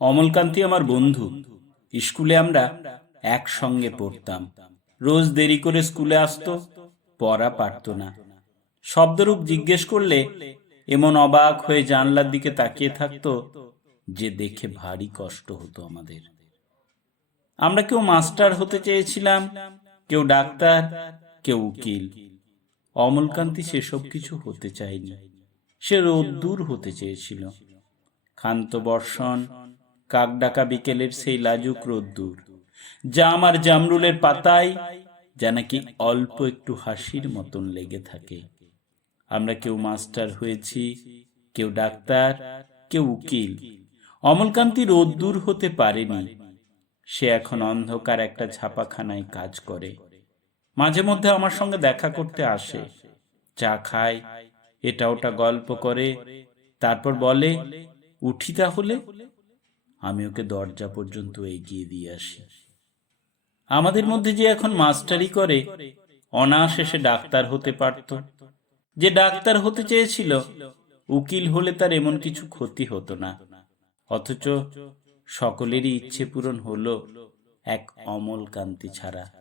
অমলকান্তি আমার বন্ধু। স্কুলে আমরা একসঙ্গে পড়তাম। রোজ দেরি করে স্কুলে আসতো, পড়া পারত না। শব্দরূপ জিজ্ঞেস করলে এমন অবাক হয়ে জানলার দিকে তাকিয়ে থাকতো যে দেখে ভারী কষ্ট হতো আমাদের। আমরা কেউ মাস্টার হতে চেয়েছিলাম, কেউ ডাক্তার, কেউ উকিল। অমলকান্তি সেসব কিছু হতে চায়নি। সে রোদ্দুর হতে চেয়েছিল। ক্ষান্ত বর্ষণ, কাকডাকা বিকেলের সেই লাজুক রোদ্দুর, জাম আর জামরুলের পাতায় যা নাকি অল্প একটু হাসির মতন লেগে থাকে। আমরা কেউ মাস্টার হয়েছি, কেউ ডাক্তার, কেউ উকিল। অমলকান্তি রোদ্দুর হতে পারেনি। সে এখন অন্ধকার একটা ছাপাখানায় কাজ করে। মাঝে মধ্যে আমার সঙ্গে দেখা করতে আসে, চা খায়, এটা ওটা গল্প করে, তারপর বলে, উঠি তাহলে। আমি ওকে দরজা পর্যন্ত এগিয়ে দিয়ে আসি। আমাদের মধ্যে যে এখন মাস্টারি করে, অনায়াসে সে ডাক্তার হতে পারত। যে ডাক্তার হতে চেয়েছিল, উকিল হলে তার এমন কিছু ক্ষতি হতো না। অথচ সকলেরই ইচ্ছে পূরণ হলো, এক অমলকান্তি ছাড়া।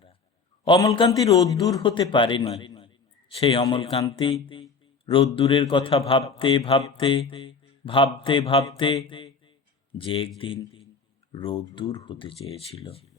অমলকান্তি রোদ্দুর হতে পারেনি। সেই অমলকান্তি রোদ্দুরের কথা ভাবতে ভাবতে ভাবতে ভাবতে যে একদিন রোদ্দুর হতে চেয়েছিল।